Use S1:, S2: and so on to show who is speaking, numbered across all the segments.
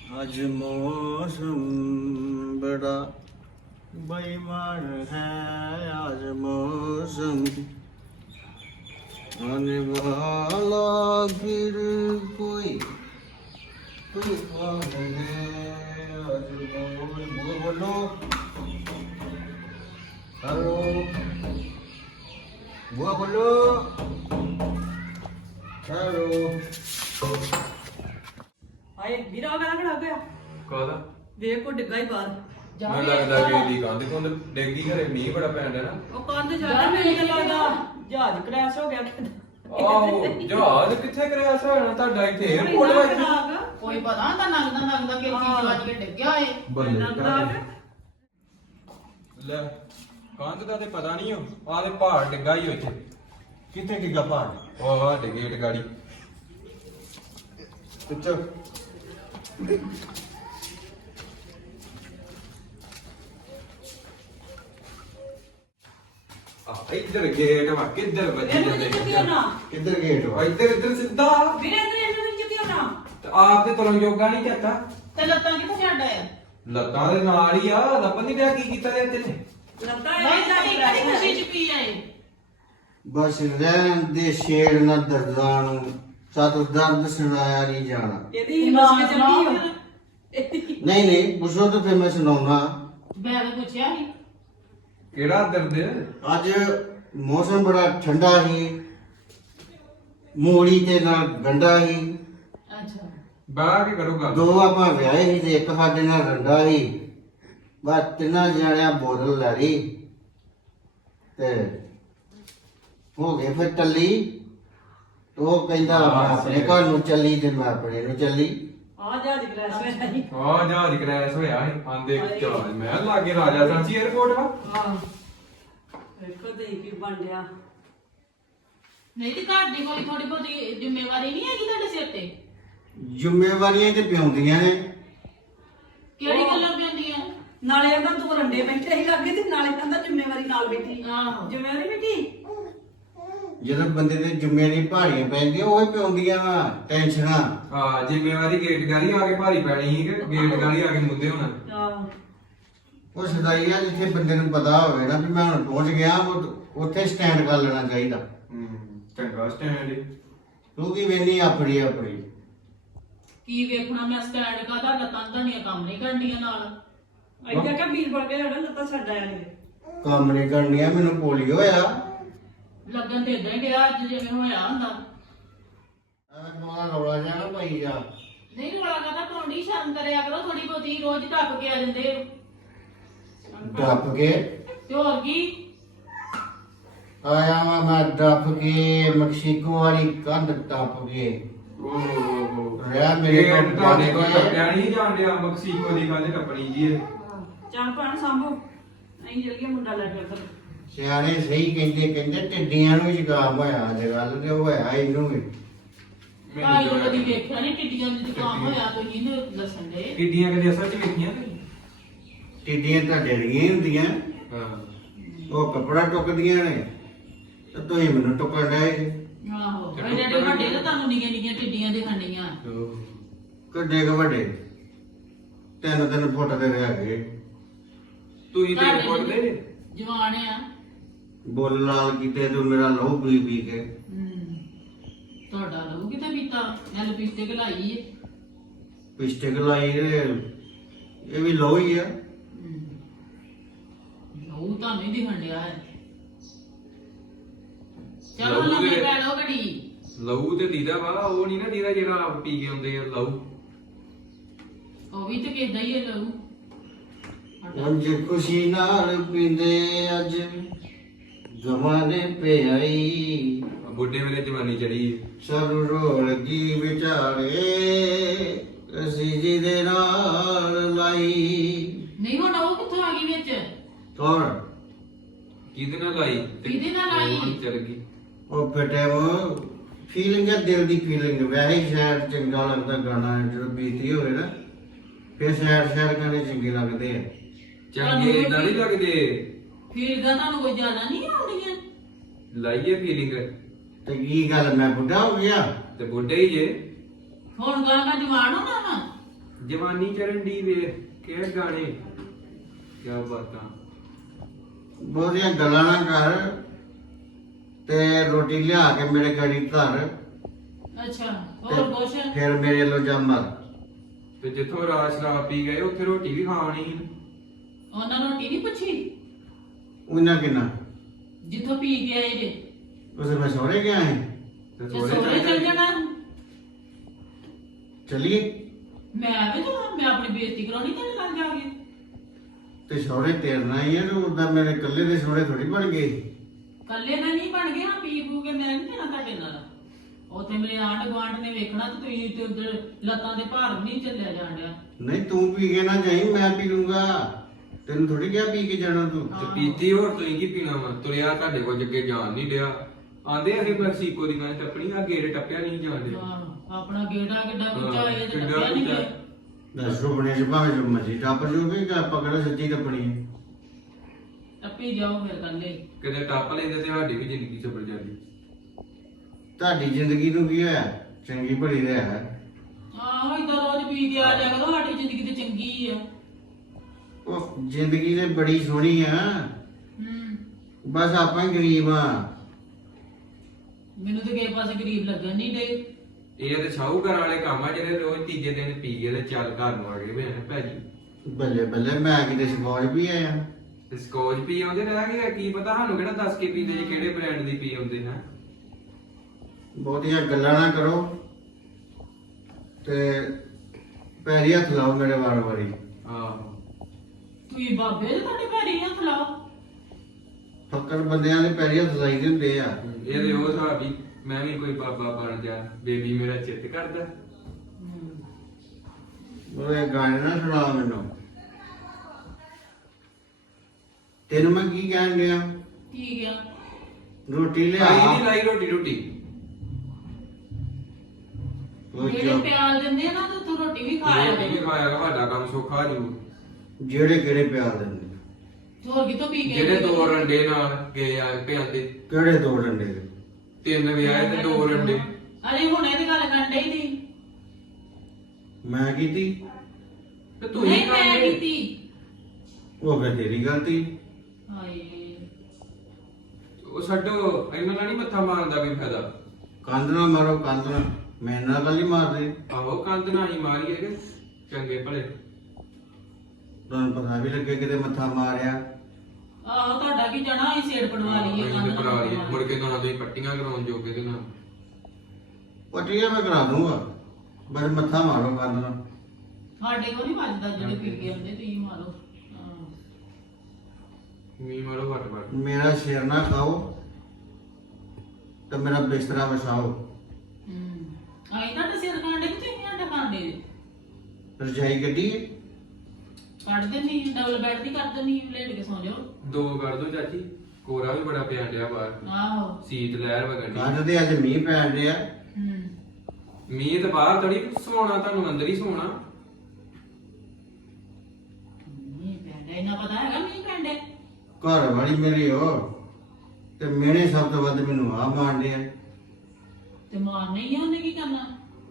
S1: आज मौसम बड़ा बेईमान है, आज मौसम आने वाला फिर कोई तूफान है। आज बोलो हेलो बुआ बोलो हेलो।
S2: ਹਾਏ ਵੀਰਾ ਮੇਰਾ ਖੜਾ ਗਿਆ
S3: ਕਾਹਦਾ
S2: ਵੇਖ ਕੋ ਡਿੱਗਾ ਹੀ ਬਾਹਰ
S3: ਮੈਨੂੰ ਲੱਗਦਾ ਕਿ ਦੀ ਕੰਧ ਕੋਲ ਡੇਗੀ ਘਰੇ ਮੀਂਹ ਬੜਾ ਪੈਣ ਡਿਆ ਨਾ।
S2: ਉਹ ਕੰਧ ਜਾਣਾ ਮੈਨੂੰ ਤਾਂ ਲੱਗਦਾ ਜਹਾਜ਼ ਕ੍ਰੈਸ਼ ਹੋ ਗਿਆ ਕਿਤੇ।
S3: ਆਹੋ ਜਹਾਜ਼ ਕਿੱਥੇ ਕਰਿਆ ਸਹਾਣਾ ਤੁਹਾਡਾ ਇੱਥੇ 에어ਪੋਰਟ ਵਿੱਚ
S4: ਕੋਈ ਪਤਾ ਤਾਂ ਲੱਗਦਾ ਕਿ ਚੀਜ਼ ਵੱਜ ਕੇ ਡਿੱਗਿਆ ਏ।
S3: ਲੈ ਕੰਧ ਦਾ ਤੇ ਪਤਾ ਨਹੀਂ ਉਹ ਆਹ ਤੇ ਪਹਾੜ ਡਿੱਗਾ ਹੀ ਇੱਥੇ।
S1: कितने डिग्गा पहाड़?
S3: ਉਹ ਆ ਗੇਟ ਗਾੜੀ
S1: अच्छा
S3: ਆ ਇੱਧਰ ਗੇਟ ਵਾ ਕਿੱਧਰ ਵੱਜੀ
S2: ਇਹਨੂੰ
S3: ਜਾਂਦੇ
S2: ਚੁੱਕਿਓ ਨਾ
S1: किधर गेट हुआ?
S3: ਇੱਧਰ ਇੱਧਰ ਸਿੱਧਾ
S2: ਵੀਰੇ ਇਹਨੂੰ ਚੁੱਕਿਓ ਨਾ
S3: ਤੇ ਆਪ ਤੇ ਤੁਰਨ ਜੋਗਾ ਨਹੀਂ ਕਰਤਾ
S4: ਤੇ ਲੱਤਾਂ ਕਿੱਥੇ ਛੱਡ ਆਇਆ?
S3: ਲੱਤਾਂ ਦੇ ਨਾਲ ਹੀ ਆ ਲੱਭਣ ਨਹੀਂ ਡਿਆ ਕੀ ਕੀਤਾ ਤੇ ਤੈਨੇ
S2: ਲੱਤਾਂ
S4: ਨਹੀਂ ਤਾਂ ਕਿਹੜੀ ਖੁਸ਼ੀ ਚ ਪੀ ਆਏ?
S1: बस रहन दे शेर न दर्दां नूं, सातों दर्द सुनाया नहीं जाना।
S2: ਇਹਦੀ ਹਿੰਮਤ ਵਿੱਚ ਚੱਲੀ ਹੋ
S1: नहीं नहीं पूछो तो फिर मैं सुनाऊंगा।
S4: ਮੈਂ ਤਾਂ ਪੁੱਛਿਆ ਨਹੀਂ।
S3: ਕਿਹੜਾ ਦਰਦ
S1: ਅੱਜ मौसम बड़ा ठंडा ही, मूली ते नाल गंडा ही,
S4: ਅੱਛਾ
S3: ਬਾਹਰ ਕੀ ਕਰੂਗਾ
S1: दो ਆਪਾਂ ਵਿਆਹੇ ਸੀ ਤੇ ਇੱਕ ਸਾਡੇ ਨਾਲ ਰੰਡਾ ਸੀ। ਬਸ ਤਿੰਨਾਂ ਜਣਿਆਂ ਬੋਤਲ ਲੈ ਲਈ ਤੇ ਹੋ ਗਏ ਫਿਰ ਟੱਲੀ। ਉਹ ਕਹਿੰਦਾ ਮੈਂ ਆਪਣੇ ਘਰ ਨੂੰ ਚੱਲੀ ਤੇ ਮੈਂ ਆਪਣੇ ਨੂੰ ਚੱਲੀ।
S2: ਆ ਜਹਾਜ਼ ਕ੍ਰੈਸ਼ ਹੋਇਆ ਜੀ
S3: ਆ ਜਹਾਜ਼ ਕ੍ਰੈਸ਼ ਹੋਇਆ ਸੀ ਆਂਦੇ ਜਹਾਜ਼ ਮੈਂ ਲਾਗੇ ਰਾਜਾ ਸਾਂਚੀ 에어ਪੋਰਟ ਵਾ
S2: ਹਾਂ ਵੇਖੋ ਤੇ ਕੀ ਬਣ ਗਿਆ।
S4: ਨਹੀਂ ਤੇ ਘਰ ਦੀ ਕੋਈ ਥੋੜੀ ਬਹੁਤੀ ਜ਼ਿੰਮੇਵਾਰੀ ਨਹੀਂ ਹੈਗੀ ਤੁਹਾਡੇ ਸਿਰ ਤੇ?
S1: ਜ਼ਿੰਮੇਵਾਰੀਆਂ ਤੇ ਪਿਆਉਂਦੀਆਂ ਨੇ।
S4: ਕਿਹੜੀ ਗੱਲਾਂ ਪੈਂਦੀਆਂ?
S2: ਨਾਲੇ ਕਹਿੰਦਾ ਤੂੰ ਰੰਡੇ ਬੈਠੇ ਹੀ ਲੱਗੇ ਤੇ ਨਾਲੇ ਕਹਿੰਦਾ ਜ਼ਿੰਮੇਵਾਰੀ ਨਾਲ ਬੈਠੀ।
S4: ਆਹੋ
S2: ਜ਼ਿੰਮੇਵਾਰੀ ਬੈਠੀ
S1: ਜਦੋਂ ਬੰਦੇ ਤੇ ਜ਼ਿੰਮੇਵਾਰੀ ਭਾਰੀਆਂ ਪੈਂਦੀਆਂ ਉਹ ਹੀ ਪਿਆਉਂਦੀਆਂ ਵਾ ਟੈਨਸ਼ਨਾਂ।
S3: ਹਾਂ ਜ਼ਿੰਮੇਵਾਰੀ ਗੇਟ ਗਾਲੀ ਆ ਕੇ ਭਾਰੀ ਪੈਣੀ ਸੀ ਕਿ ਗੇਟ ਗਾਲੀ ਆ ਕੇ ਮੁੱਦੇ ਹੋਣਾ।
S2: ਆਹ
S1: ਉਹ ਸਦਾਈ ਆ ਜਿੱਥੇ ਬੰਦੇ ਨੂੰ ਪਤਾ ਹੋਵੇ ਨਾ ਵੀ ਮੈਂ ਹੁਣ ਪਹੁੰਚ ਗਿਆ ਉੱਥੇ ਸਟੈਂਡ ਕਰ ਲੈਣਾ ਚਾਹੀਦਾ।
S3: ਚੰਗਾ ਸਟੈਂਡ
S1: ਤੂੰ ਕੀ ਵੇਨੀ ਆਪਣੀ ਆਪਣੀ
S4: ਕੀ ਵੇਖਣਾ ਮੈਂ ਸਟੈਂਡ ਕਾਦਾ ਲੱਤਾਂ ਧਨੀਆਂ ਕੰਮ ਨਹੀਂ ਕਰਨੀਆਂ ਨਾਲ।
S2: ਇੱਥੇ ਕਾ ਵੀਰ ਬਣ ਕੇ ਹੜਾ ਲੱਤਾਂ ਛੱਡ ਆਇਆ ਨੇ
S1: ਕੰਮ ਨਹੀਂ ਕਰਨੀਆਂ। ਮੈਨੂੰ ਪੋਲੀਓ ਹੋਇਆ।
S4: ਲੱਗਣ ਤੇ ਇਦਾਂ ਹੀ ਗਿਆ ਅੱਜ ਜਿਵੇਂ ਹੋਇਆ ਹੁੰਦਾ।
S1: ਐਵੇਂ ਕੋਲਾ ਰੌਲਾ ਜਾਣਾ ਪਈ ਜਾ।
S4: ਨਹੀਂ ਰੋਲਾ ਕਾਦਾ ਪਾਉਂਦੀ ਸ਼ਰਮ ਕਰਿਆ ਕਰੋ ਥੋੜੀ ਬਹੁਤੀ ਰੋਜ਼ ਟੱਪ ਕੇ ਆ ਜਾਂਦੇ ਹੋ।
S1: ਡੱਪ ਕੇ
S4: ਤੇ ਹੋਰ ਕੀ
S1: ਆਇਆ ਵਾਂ ਮੈਂ ਡੱਪ ਕੇ ਮੈਕਸੀਕੋ ਵਾਲੀ ਕੰਧ ਟੱਪ ਕੇ
S3: ਓਹ
S1: ਰਹਿ ਮੇਰੇ
S3: ਗੇਟ
S1: ਕੋਲ
S3: ਤੁਹਾਡੇ ਕੋਲ
S1: ਬਚ ਗਏ।
S3: ਟੱਪਿਆ ਨਹੀਂ ਜਾਂਦਿਆ ਮੈਕਸੀਕੋ ਦੀ ਗੱਲ ਟੱਪਣੀ ਜੀ ਇਹ
S2: ਚੱਲ ਭੈਣ ਸੰਭੋ ਅਸੀਂ ਚੱਲ ਗਿਆ ਮੁੰਡਾ ਲੈ ਕੇ ਉੱਧਰ।
S1: ਸਿਆਣੇ ਸਹੀ ਕਹਿੰਦੇ ਟਿੱਡੀਆਂ ਨੂੰ ਜ਼ੁਕਾਮ ਹੋਇਆ ਅੱਜ ਕੱਲ ਤੇ ਹੋਇਆ ਇਹਨੂੰ ਵੀ।
S4: ਭਾਈ ਉਹ ਕਦੀ ਵੇਖਿਆ ਨਹੀਂ ਟਿੱਡੀਆਂ ਦੀ ਦੁਕਾਨ ਹੋਇਆ ਤੁਸੀਂ ਇਹਨੂੰ ਦੱਸਣ ਦੇ।
S3: ਕਿੱਡੀਆਂ ਕਦੇ ਅਸਲ ਚ ਵੇਖੀਆਂ ਤੁਸੀਂ?
S1: ਟਿੱਡੀਆਂ ਤੁਹਾਡੇ ਰਹੀਆਂ ਹੁੰਦੀਆਂ,
S3: ਹਾਂ
S1: ਉਹ ਕੱਪੜਾ ਟੁੱਕਦੀਆਂ ਨੇ ਤੇ ਤੁਸੀਂ ਮੈਨੂੰ ਟੁੱਕਣ ਡਏ ਜੇ।
S4: ਆਹੋ ਇਹ ਜਿਹੜੇ ਵੱਡੇ ਤਾਂ ਤੁਹਾਨੂੰ ਨਿੱਕੀਆਂ ਨਿੱਕੀਆਂ ਟਿੱਡੀਆਂ ਦਿਖਣੀਆਂ।
S1: ਕਿੱਡੇ ਕੁ ਵੱਡੇ 3-3 ਫੁੱਟ ਦੇ ਹੈਗੇ।
S3: ਤੁਸੀਂ ਤੇ 에어ਪੋਰਟ ਦੇ
S4: ਜਵਾਨ ਆ।
S1: ਬੁੱਲ ਲਾਲ ਕੀਤੇ ਤੂੰ ਮੇਰਾ ਲਹੂ ਪੀ ਪੀ ਕੇ।
S4: ਤੁਹਾਡਾ ਲਹੂ ਕਿਤੇ ਪੀਤਾ? ਮੈਂ ਲਿਪਸਟਿਕ ਲਾਈ ਏ।
S1: ਪਿਸਟਿਕ ਲਾਈ ਤੇ ਇਹ ਵੀ ਲਹੂ ਹੀ ਆ।
S4: ਲਹੂ ਤੁਹਾਨੂੰ ਹੀ ਦਿਖਣ ਡਿਆ ਹੈ। ਚਲੋ
S3: ਲਹੂ
S4: ਲੰਮੇ
S3: ਦੇ-
S4: ਪੈ ਲਓ ਘੜੀ।
S3: ਲਹੂ ਤੇ ਦੀਦਾ ਵਾ ਉਹ ਨਹੀਂ ਨਾ ਦੀਦਾ ਜਿਹੜਾ ਆਪ ਪੀ ਕੇ ਆਉਂਦੇ ਆ ਲਹੂ
S4: ਉਹ ਵੀ ਤੇ ਕਿਦਾਂ ਹੀ ਹੈ ਲਹੂ।
S1: ਉਂਝ ਖੁਸ਼ੀ ਨਾਲ ਪੀਂਦੇ ਅੱਜ ਗਵਾਨੇ ਪਿਆਈ
S3: ਬੁੱਢੇ ਵੇਲੇ ਜਵਾਨੀ ਚੜੀ
S1: ਸਰ ਰੋਲ ਕੀ ਵਿਚਾਰੇ ਅਸੀਂ ਜੀ ਦੇ ਨਾਲ ਲਾਈ।
S4: ਨਹੀਂ ਹੁਣ ਉਹ ਕਿੱਥੋਂ ਆ ਗਈ ਵਿੱਚ?
S1: ਕੌਣ?
S3: ਕਿਹਦੇ ਨਾਲ ਲਾਈ
S4: ਕਿਹਦੇ ਨਾਲ ਲਾਈ?
S3: ਉਹ ਚਲ ਗਈ
S1: ਉਹ ਫਟੇ ਉਹ ਫੀਲਿੰਗ ਹੈ, ਦਿਲ ਦੀ ਫੀਲਿੰਗ। ਵੈਸੇ ਹੀ ਸ਼ਾਇਦ ਚੰਗਾ ਲੱਗਦਾ ਗਾਣਾ ਜਦੋਂ ਬੀਤੀ ਹੋਵੇ ਨਾ, ਫਿਰ ਸ਼ਾਇਦ ਗਾਣੇ ਚੰਗੇ ਲੱਗਦੇ ਆ।
S3: ਚੰਗੇ ਇਦਾਂ ਨਹੀਂ ਲੱਗਦੇ।
S4: ਫੀਲ ਦਾ ਤੁਹਾਨੂੰ ਕੋਈ ਜ਼ਿਆਦਾ ਨਹੀਂ ਆਉਂਦੀਆਂ?
S3: ਲਾਈਏ ਫੀਲਿੰਗ
S1: ਤੇ ਕੀ ਗੱਲ ਮੈਂ ਬੁੱਢਾ ਹੋ ਗਿਆ?
S3: ਤੇ ਬੁੱਢੇ ਹੀ ਜੇ
S4: ਹੁਣ ਗਾ ਮੈਂ ਜਵਾਨ ਹੋਣਾ ਵਾ।
S3: ਜਵਾਨੀ ਚਰਨ ਦੀ ਵੇਖ ਕਿਹੜੇ ਗਾਣੇ ਕਿਆ ਬਾਤਾਂ।
S1: ਬਹੁਤੀਆਂ ਗੱਲਾਂ ਨਾ ਕਰ ਤੇ ਰੋਟੀ ਲਿਆ ਕੇ ਮੇਰੇ ਗਾੜੀ ਧਰ
S4: ਅੱਛਾ ਹੋਰ ਕੁਛ?
S1: ਫਿਰ ਮੇਰੇ ਲੋ ਜਾ ਮਰ।
S3: ਤੇ ਜਿੱਥੋਂ ਰਾਤ ਸ਼ਰਾਬ ਪੀ ਗਏ ਉੱਥੇ ਰੋਟੀ ਵੀ ਖਾਣੀ ਸੀ।
S4: ਉਹਨਾਂ ਰੋਟੀ ਨਹੀਂ ਪੁੱਛੀ
S1: ਉਹਨਾਂ ਕਿੰਨਾ
S4: ਜਿੱਥੋਂ ਪੀ ਕੇ ਆਏ ਜੇ?
S1: ਉਸੇ ਮੈਂ ਸਹੁਰੇ ਗਿਆ ਹੈ
S3: ਤੇ
S4: ਤੇ ਸੋਹਰੇ ਚੱਲ ਜਾਣਾ।
S1: ਚਲੀਏ
S4: ਮੈਂ ਵੀ ਤਾਂ ਮੈਂ ਆਪਣੀ ਬੇਇੱਜ਼ਤੀ ਕਰਾਉਣੀ ਤੇਰੇ ਨਾਲ ਜਾ ਕੇ।
S1: ਤੇ ਸਹੁਰੇ ਤੇਰਨਾ ਹੀ ਹੈ ਤੇ ਉਦਾਂ ਮੇਰੇ ਇਕੱਲੇ ਦੇ ਸਹੁਰੇ ਥੋੜੀ ਬਣ ਗਏ।
S4: ਕੱਲੇ ਨਾਲ ਨਹੀਂ ਬਣ ਗਿਆ ਪੀ ਪੂ ਕੇ ਮੈਂ ਨਹੀਂ ਦੇਣਾ ਤੁਹਾਡੇ ਨਾਲ। ਉੱਥੇ ਮੇਰੇ ਆਂਢ ਗੁਆਂਢ ਨੇ ਵੇਖਣਾ ਤੇ ਤੁਸੀਂ ਤੇ ਉੱਧਰ ਲੱਤਾਂ ਦੇ ਭਾਰ ਵੀ ਨਹੀਂ ਚੱਲਿਆ ਜਾਣ ਡਿਆ।
S1: ਨਹੀਂ ਤੂੰ ਪੀ ਕੇ ਨਾ ਜਾਈ, ਮੈਂ ਪੀ ਲੂੰਗਾ। ਤੈਨੂੰ ਥੋੜੀ ਕਿਹਾ ਪੀ ਕੇ ਜਾਣਾ ਤੂੰ।
S3: ਤੇ ਪੀਤੀ ਹੋਰ ਤੁਸੀਂ ਕੀ ਪੀਣਾ ਵਾ? ਤੁਰਿਆ ਤੁਹਾਡੇ ਕੋਲ ਜੱਗੇ ਜਾਣ ਨਹੀਂ ਡਿਆ। ਆਂਦੇ ਅਸੀਂ ਮੈਕਸੀਕੋ ਦੀ ਗਾਂ ਟੱਪਣੀ ਆ ਗੇੜ ਟੱਪਿਆ ਨਹੀਂ ਜਾਂਦੇ।
S4: ਹਾਂ ਆਪਣਾ ਗੇੜਾ ਕਿੱਡਾ ਉੱਚਾ ਇਹ ਤੇ
S3: ਕਿੱਡਾ
S4: ਟੱਪਿਆ ਨਹੀਂ
S3: ਉੱਚਾ।
S4: ਗਿਆ।
S1: ਦੱਸ ਰੁਪਏ ਚ ਭਾਵੇਂ ਜੋ ਮਰਜ਼ੀ ਟੱਪ ਜੂਗੇ ਕਿ ਆਪਾਂ ਕਿਹੜਾ ਸੱਚੀ ਟੱਪਣੀ ਹੈ।
S4: ਟੱਪੀ ਜਾਓ ਫਿਰ ਕੱਲੇ।
S3: ਕਿਤੇ ਟੱਪ ਲੈਂਦੇ ਤੇ ਸਾਡੀ ਵੀ ਜ਼ਿੰਦਗੀ ਸਬਰ ਜਾਂਦੀ।
S1: ਤੁਹਾਡੀ ਜ਼ਿੰਦਗੀ ਨੂੰ ਕੀ ਹੋਇਆ? ਚੰਗੀ ਭਲੀ ਰਿਹਾ ਹੈ।
S4: ਆਹੋ ਇਦਾਂ ਰੋਜ਼ ਪੀ ਕੇ ਆ ਜਾ ਕਰੋ, ਸਾਡੀ ਜ਼ਿੰਦਗੀ ਤੇ ਚੰਗੀ ਆ।
S1: ਉਹ ਜ਼ਿੰਦਗੀ ਤੇ ਬੜੀ ਸੋਹਣੀ ਆ, ਬਸ ਆਪਾਂ ਹੀ ਗਰੀਬ ਆ।
S4: ਮੈਨੂੰ ਤੇ ਕਿਸੇ ਪਾਸੇ ਗਰੀਬ ਲੱਗਣ ਨਹੀਂ ਡੇ।
S3: ਇਹ ਤੇ ਸ਼ਾਹੂਕਾਰ ਵਾਲੇ ਕੰਮ ਆ ਜਿਹੜੇ ਰੋਜ਼ ਤੀਜੇ ਦਿਨ ਪੀ ਕੇ ਤੇ ਚੱਲ ਘਰ ਨੂੰ ਆ ਗਏ ਵੇ ਨੇ ਭਾਜੀ।
S1: ਬੱਲੇ ਬੱਲੇ, ਮੈਂ ਕਿਤੇ ਸਪੌਜ ਵੀ ਆਇਆ।
S3: ਤੇ ਸਕੋਚ ਪੀ ਆਉਂਦੇ ਰਹਿ ਗਏ, ਕੀ ਪਤਾ ਸਾਨੂੰ ਕਿਹੜਾ ਦੱਸ ਕੇ ਪੀਂਦੇ ਜੀ ਕਿਹੜੇ ਬ੍ਰਾਂਡ ਦੀ ਪੀ ਆਉਂਦੇ ਹੈ।
S1: ਬਹੁਤੀਆਂ ਗੱਲਾਂ ਨਾ ਕਰੋ ਤੇ ਪੈਰੀ ਹੱਥ ਲਾਓ ਮੇਰੇ ਵਾਰ ਵਾਰੀ।
S3: ਆਹੋ
S4: ਤੁਸੀਂ ਬਾਬੇ ਦੇ ਤੁਹਾਡੇ ਪੈਰੀ ਹੱਥ ਲਾਓ।
S1: ਫੱਕਰ ਬੰਦਿਆਂ ਦੇ ਪੈਰੀ ਹੱਥ ਲਾਈਦੇ ਹੁੰਦੇ ਆ।
S3: ਇਹ ਤੇ ਉਹ ਹਿਸਾਬ ਹੀ, ਮੈਂ ਵੀ ਕੋਈ ਬਾਬਾ ਬਣ ਜਾ, ਬੇਬੀ ਮੇਰਾ ਚਿੱਤ ਕਰਦਾ।
S1: ਉਹ ਗਾਣੇ ਨਾ ਸੁਣਾ ਮੈਨੂੰ। ਤੈਨੂੰ ਮੈਂ ਕੀ ਕਹਿਣ ਡਿਆ?
S4: ਕੀ ਗਿਆ?
S1: ਰੋਟੀ
S3: ਆਈ ਨਹੀਂ
S1: ਲਿਆ।
S3: ਲਾਈ ਰੋਟੀ ਰੋਟੀ।
S1: ਉਹ
S4: ਜਿਹੜੇ
S1: ਜੋ-
S4: ਪਿਆਲ ਦਿੰਦੇ ਆ ਨਾ ਤੇ ਤੂੰ ਰੋਟੀ ਵੀ ਖਾਇਆ
S3: ਰੋਟੀ ਵੀ
S4: ਕਰ।
S3: ਖਾਇਆ ਕਰ, ਤੁਹਾਡਾ ਕੰਮ ਸੌਖਾ ਜੂ।
S1: ਜਿਹੜੇ ਕਿਹੜੇ ਪਿਆਰ ਦਿੰਦੇ?
S4: ਹੋਰ ਕਿਤੋਂ ਪੀ ਕੇ
S3: ਜਿਹੜੇ
S4: ਆਏ?
S3: ਦੋ ਰੰਡੇ ਨਾਲ ਗਏ ਆ ਪਿਆਂਦੇ,
S1: ਕਿਹੜੇ ਦੋ ਡੰਡੇ ਦੇ?
S3: 3 ਵਿਆਹ ਤੇ 2 ਰੰਡੇ।
S4: ਅਰੇ ਹੁਣ ਇਹਦੀ ਗੱਲ ਕਰਨ ਡਈ ਨਹੀਂ।
S1: ਮੈਂ ਕੀਤੀ?
S3: ਤੇ ਤੂੰ ਹੀ
S4: ਨਹੀਂ ਮੈਂ
S3: ਖਾਂਦੇ।
S4: ਕੀਤੀ।
S1: ਉਹ ਫਿਰ ਤੇਰੀ ਗਲਤੀ।
S4: ਹਾਏ
S3: ਉਹ ਛੱਡੋ, ਇਹਨਾਂ ਨਾਲ ਨਹੀਂ ਮੱਥਾ ਮਾਰਨ ਦਾ ਕੋਈ ਫਾਇਦਾ।
S1: ਕੰਧ ਨਾ ਮਾਰੋ, ਕੰਧ ਨਾ। ਮੈਂ ਨਾ ਗੱਲ ਹੀ ਮਾਰਦੇ।
S3: ਆਹੋ ਕੰਧ ਨਾਲ ਹੀ ਮਾਰੀਏ ਕਿ ਚੰਗੇ ਭਲੇ।
S1: ਤੁਹਾਨੂੰ ਪਤਾ ਵੀ ਲੱਗੇ ਕਿਤੇ ਮੱਥਾ ਮਾਰਿਆ।
S4: ਆਹੋ ਤੁਹਾਡਾ ਕੀ ਜਾਣਾ ਅਸੀਂ ਸੇੜ ਪੜਵਾ ਲਈਏ
S3: ਅਸੀਂ ਤੇ ਭਰਾ ਲਈਏ, ਮੁੜ ਕੇ ਨਾ ਤੁਸੀਂ ਪੱਟੀਆਂ ਕਰਾਉਣ ਜੋਗੇ ਤੇ ਨਾ।
S1: ਪੱਟੀਆਂ ਮੈਂ ਕਰਾ ਦੂੰਗਾ, ਬਸ ਮੱਥਾ ਮਾਰੋ ਕੰਧ ਨਾਲ।
S4: ਸਾਡੇ ਕੋਲ ਨਹੀਂ ਵੱਜਦਾ ਜਿਹੜੇ ਪੀ ਕੇ ਆਉਂਦੇ ਤੁਸੀਂ ਮਾਰੋ। ਹਾਂ
S3: ਮੀ ਮਾਰੋ ਵੱਟ ਵੱਟ।
S1: ਮੇਰਾ ਸਿਰ ਨਾ ਖਾਓ ਤੇ ਮੇਰਾ ਬਿਸਤਰਾ ਵਿਛਾਓ।
S4: ਆਈ ਤੁਹਾਡੇ ਸਿਰ ਕਾਂਡੇ ਕਿ ਤੁਸੀਂ ਆਂਡੇ ਕਾਂਡੇ?
S1: ਰਜਾਈ ਗੱਡੀ
S4: ਕੱਢ ਦਿੰਦੀ ਡਬਲ ਬੈੱਡ ਦੀ ਕਰ ਦਿੰਦੀ ਲੇਟ ਕੇ ਸੌ ਜਾਓ।
S3: 2 ਕਰ ਦੋ ਚਾਚੀ, ਕੋਰਾ ਵੀ ਬੜਾ ਪਿਆ ਡਿਆ ਬਾਹਰ।
S4: ਆਹੋ
S3: ਸੀਤ ਲਹਿਰ ਵਗਣ ਡਈ।
S1: ਕੱਢ ਦੇ, ਅੱਜ ਮੀਂਹ ਪੈਣ ਡਿਆ।
S3: ਮੀਂਹ ਤਾਂ ਬਾਹਰ ਥੋੜੀ ਸੌਣਾ, ਤੁਹਾਨੂੰ ਅੰਦਰ ਹੀ ਸੌਣਾ।
S4: ਮੀਂਹ ਪੈਂਦਾ ਇਹਨਾਂ ਪਤਾ ਹੈਗਾ ਮੀਂਹ ਪੈਂਦੇ।
S1: ਘਰ ਵਾਲੀ ਮੇਰੀ ਉਹ ਤੇ ਮੇਰੇ ਸਭ ਤੋਂ ਵੱਧ ਮੈਨੂੰ ਆ ਮਾਰਦੇ ਆ।
S4: ਤੇ ਮਾਰ ਨਹੀਂ ਆ, ਉਹਨੇ ਕੀ ਕਰਨਾ?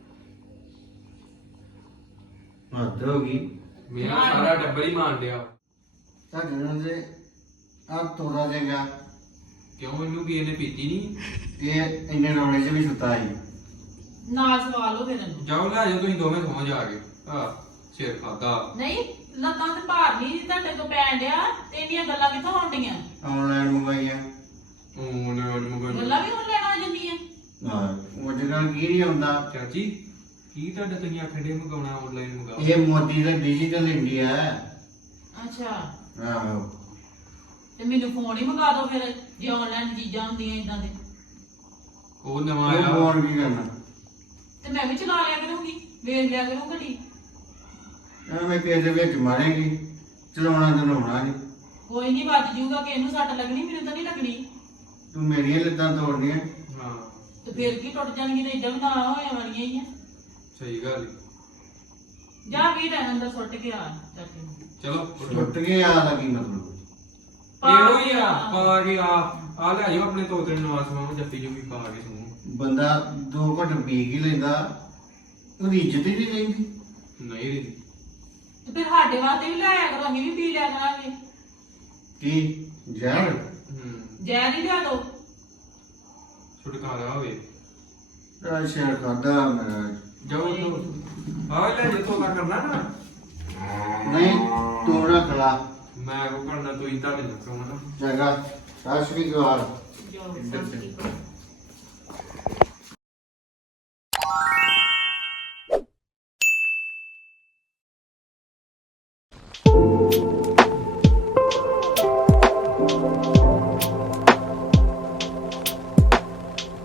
S1: ਹੱਦ ਹੋ ਗਈ।
S3: ਮੇਰਾ ਸਾਰਾ ਟੱਬਰ ਹੀ ਮਾਰ ਡਿਆ।
S1: ਤੁਹਾਡੇ ਨਾਲ ਦੇ ਆ ਤੋੜਾ ਦੇਗਾ।
S3: ਕਿਉਂ ਇਹਨੂੰ ਕੀ ਇਹਨੇ ਪੀਤੀ ਨਹੀਂ?
S1: ਇਹ ਇੰਨੇ ਰੌਲੇ 'ਚ ਵੀ ਸੁੱਤਾ ਸੀ।
S4: ਨਾਲ ਸਵਾਲ ਹੋ ਫਿਰ ਇਹਨੂੰ।
S3: ਜਾਓ ਲੈ ਜਾਓ ਤੁਸੀਂ ਦੋਵੇਂ ਸੌਂ ਜਾ ਕੇ। ਆ ਸਿਰ ਖਾਦਾ।
S4: ਨਹੀਂ ਲੱਤਾਂ ਤੇ ਭਾਰ ਨਹੀਂ ਤੁਹਾਡੇ ਤੋਂ ਪੈਣ ਡਿਆ ਤੇ ਇੰਨੀਆਂ ਗੱਲਾਂ ਕਿੱਥੋਂ ਆਉਂਦੀਆਂ?
S1: ਆਨਲਾਈਨ ਮੰਗਾਈਆਂ।
S3: ਉਹ ਮਗਰ
S4: ਗੱਲਾਂ ਵੀ ਹੁਣ ਲੈਣ ਆ ਜਾਂਦੀਆਂ।
S1: ਉਹ ਜਿਹੜਾ ਕੀ ਨਹੀਂ ਆਉਂਦਾ।
S3: ਚਾਚੀ ਕੀ ਤੁਹਾਡਾ ਤੁਸੀਂ ਆਖੜੇ ਮੰਗਾਉਣਾ ਆਨਲਾਈਨ ਮੰਗਾਓ।
S1: ਇਹ ਮੋਦੀ ਦਾ ਡਿਜੀਟਲ ਇੰਡੀਆ ਹੈ।
S4: ਅੱਛਾ
S1: ਆਹੋ।
S4: ਤੇ ਮੈਨੂੰ ਫੋਨ ਹੀ ਮੰਗਾ ਦਿਓ ਫਿਰ ਜੇ ਆਨਲਾਈਨ ਚੀਜ਼ਾਂ ਹੁੰਦੀਆਂ ਇਦਾਂ ਦੇ।
S3: ਉਹ ਨਵਾਂ
S1: ਉਹ
S3: ਆਇਆ।
S1: ਫੋਨ ਕੀ ਕਰਨਾ?
S4: ਤੇ ਮੈਂ ਵੀ ਚਲਾ ਲਿਆ ਕਰੂੰਗੀ, ਵੇਖ ਲਿਆ ਕਰੂੰ ਘੜੀ।
S1: ਐਵੇਂ ਕਿਸੇ ਦੇ ਵਿੱਚ ਮਾਰੇਗੀ, ਚਲਾਉਣਾ ਤੇ ਲਾਉਣਾ ਨਹੀਂ।
S4: ਕੋਈ ਨਹੀਂ ਵੱਜ ਜੂਗਾ ਕਿ ਇਹਨੂੰ ਸੱਟ ਲੱਗਣੀ, ਮੈਨੂੰ ਤਾਂ ਨਹੀਂ ਲੱਗਣੀ।
S1: ਤੂੰ ਮੇਰੀਆਂ ਲੱਤਾਂ ਤੋੜਨੀਆਂ।
S3: ਹਾਂ
S4: ਤੇ ਫਿਰ ਕੀ ਟੁੱਟ ਜਾਣਗੀ ਤੇ ਇਦਾਂ ਵੀ ਨਾ ਹੋਇਆ ਵਾਲੀਆਂ ਹੀ ਆ।
S3: ਸਹੀ ਗੱਲ ਈ।
S4: ਜਾ ਵੀ ਰਹਿ ਅੰਦਰ ਸੁੱਟ ਕੇ ਆ ਚਾਚੇ ਨੂੰ।
S3: ਚਲੋ
S1: ਟੁੱਟ ਕੇ ਆ ਲੱਗੀ ਮਤਲਬ।
S3: ਇਹੋ ਹੀ ਆ ਪਾ ਕੇ ਆ ਲੈ ਜਾਓ ਆਪਣੇ ਤੋਤੇ ਨੂੰ ਨਵਾਂ ਸਮਾਂ ਜੱਫੀ ਜੁਫੀ ਪਾ ਕੇ ਸੌਂ।
S1: ਬੰਦਾ 2 ਘੁੱਟ ਪੀ ਕੇ ਲੈਂਦਾ, ਉਹਦੀ ਇੱਜ਼ਤ ਹੀ ਨਹੀਂ ਰਹਿੰਦੀ।
S3: ਨਹੀਂ ਰਹੀ।
S4: ਤੇ ਫਿਰ ਸਾਡੇ ਵਾਸਤੇ ਵੀ ਲੈ ਆਇਆ ਕਰੋ, ਅਸੀਂ ਵੀ ਪੀ ਲਿਆ ਕਰਾਂਗੇ।
S1: ਕੀ ਜ਼ਹਿਰ?
S4: ਜੈ ਨਹੀਂ ਲਿਆ ਦੋ।
S3: ਛੁਟਕਾਰਾ ਹੋਵੇ।
S1: ਤਾਂ ਸ਼ੇਰ ਖਾਦਾ ਮੇਰਾ।
S3: ਜਾਓ ਜਾਓ ਆ ਲੈ ਜੇ ਤੋਲਾ ਕਰਨਾ ਨਾ
S1: ਨਹੀਂ ਤੂੰ ਰੱਖ ਲਾ।
S3: ਮੈਂ ਕੋ ਕਰਨਾ ਤੂੰ ਇਦਾਂ ਨਹੀਂ ਰੱਖਣਾ ਨਾ।
S1: ਚੰਗਾ ਸਤਿ ਸ਼੍ਰੀ ਅਕਾਲ।
S4: ਜਾਓ, ਸਤਿ ਸ਼੍ਰੀ ਅਕਾਲ।